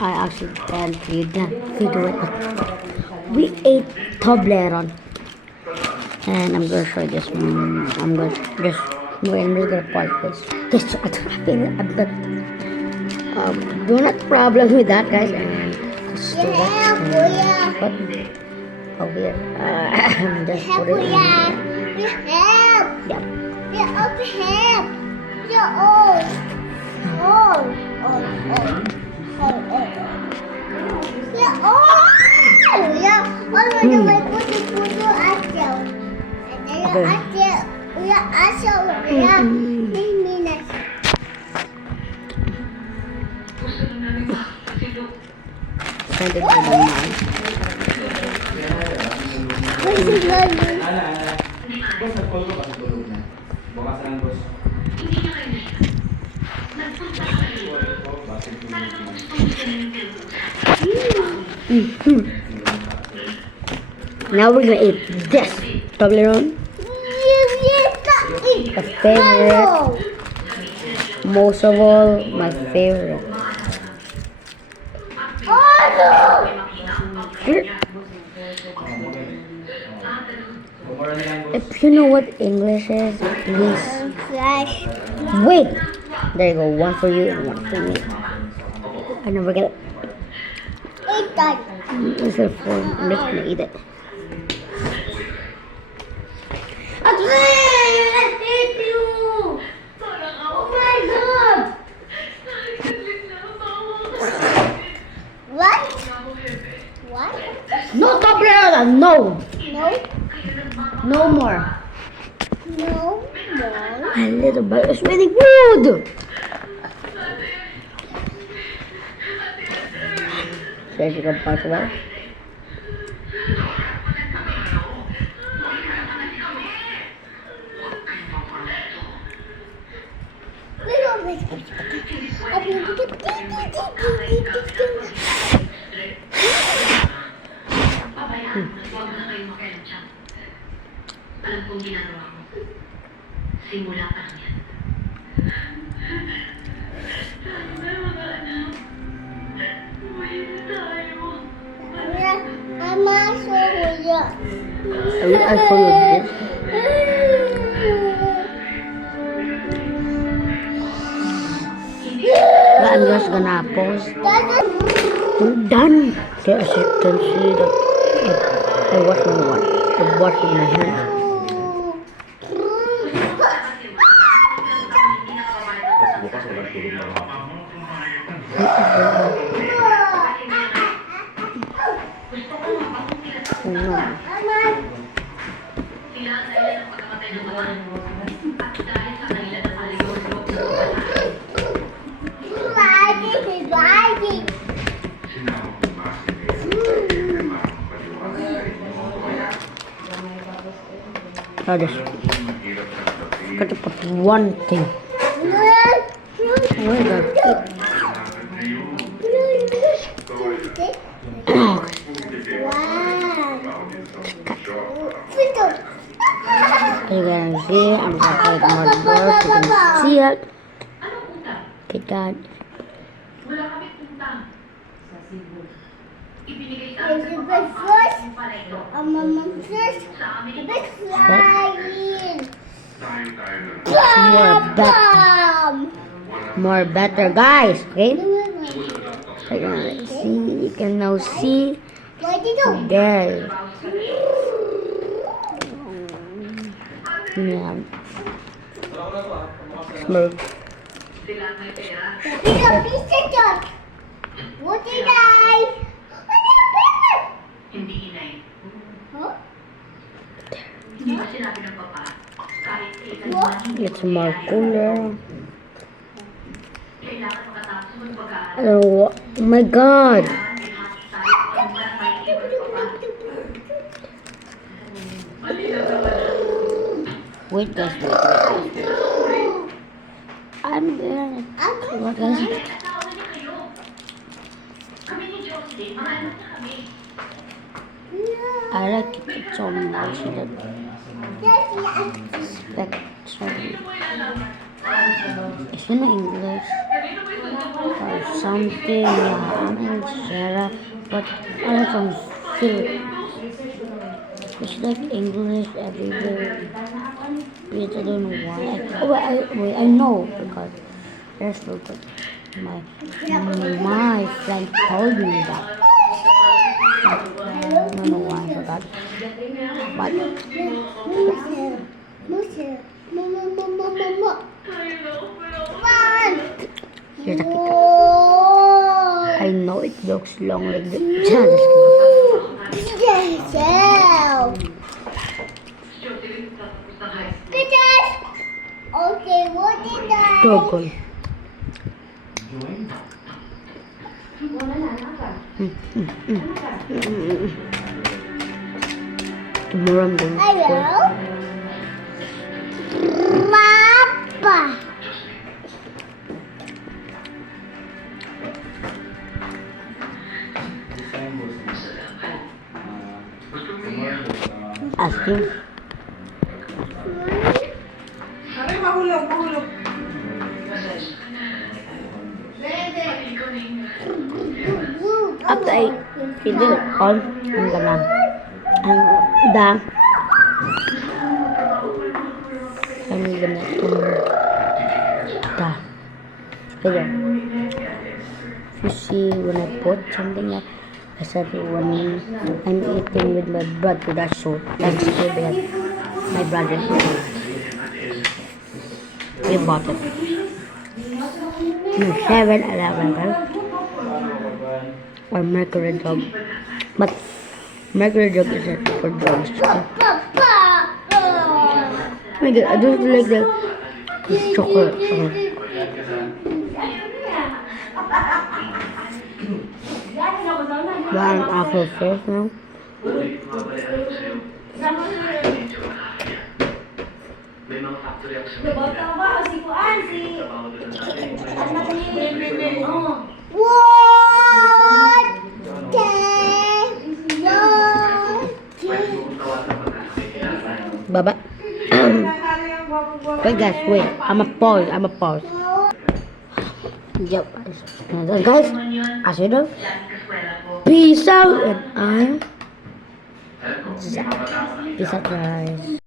I accidentally done video it. We ate Toblerone. And I'm gonna show this. I'm gonna just no, I'm just gonna pause this. Just do not problem with that, guys. And just do that. And what? Oh, here. I'm just putting it. You help. Yeah. You up help. You're old. Old. Old. Old. Old. Old. You're old. You're old. May puto-puto asaw. Okay. You're asaw. You're minas. Send it to my mom. What's it called? Boss, nag-call ko ba? Tulog na. Bukas lang, boss. Now we're gonna eat this Toblerone. My favorite. Most of all, my favorite. If you know what English is, please Flash. wait. There you go, one for you and one for me. I never get it. Eat that. This is for I'm just gonna eat it. I hate you. Oh my god. What? What? No Toblerone, no, No. no more. No more. A little bit. It's really good. So you can part of it. Huwag na kayong makialam. Alam kong ginagawa ko. Simula pa lang yan. Tayo mga anak. Uwi tayo. Mama, sorry. I followed this. But I'm just gonna pause. We're done. Okay, as you can see that I wash my one. I wash with my hands. Bukas walang tulog na ako. Oh, no. Sila ang dahilan ng pagkamatay ng mga at dahil sa kanila ng aligaw-ligaw sa pagkamatay. Now this. Gotta put one thing. Where the you can see, I'm gonna put more birds. You can see it. Anong utang? Okay, God. Wala kami utang. Sa Cebu. Ibinigay sa Is amin it ng breakfast? pagkain pala ito. Fish. Sa amin, Flying. More better. Bam. More better, guys. Okay? So you can see, you can now see What did you do? there. Yeah. Smoke. sila ang may pera. Pick a piece of chalk. What did I? What did I? Hindi inay. Huh? Hindi ba sinabi ng papa? Kahit kailan What? man It's more cooler. kailangan makatapos mo ng pag-aaral. Oh my God. Kailangan may hati tayo para may iwan ng papa. Malinaw naman na. Wait, guys. Wait. I'm there. What guys? Asawa niya kayo. Kami ni Jocelyn, mga anak na kami. I like it so much that spectrum. If you know English, or something. Yeah, I'm in Sarah, but I'm from Philippines. It's like English everywhere. Wait, I don't know why. Oh, wait, I know because there's no good. My friend told me that. I don't know why I forgot. But Musa. Mama. Run. here's a kicker. Whoa. I know it looks long like this. Just kidding. Yourself. Pictures. Okay, what did I? Toggle. Join. Tomorrow I'm going to Hello. Papa. asking. Aray, mahulog. After I finish it all, I'm gonna figure. You see, when I put something like I said when I'm eating with my brother, that's so thanks to that my brother we bought it. 7-Eleven or Mercury Dog, but Mercury Dog is not for dogs. Oh my god, I don't like the chocolate. One apple first now. May mga factory ako sa What? Baba. Wait guys, wait. I'm a pause. Yep. Guys, as you know, peace out and I'm Zach. Peace out guys.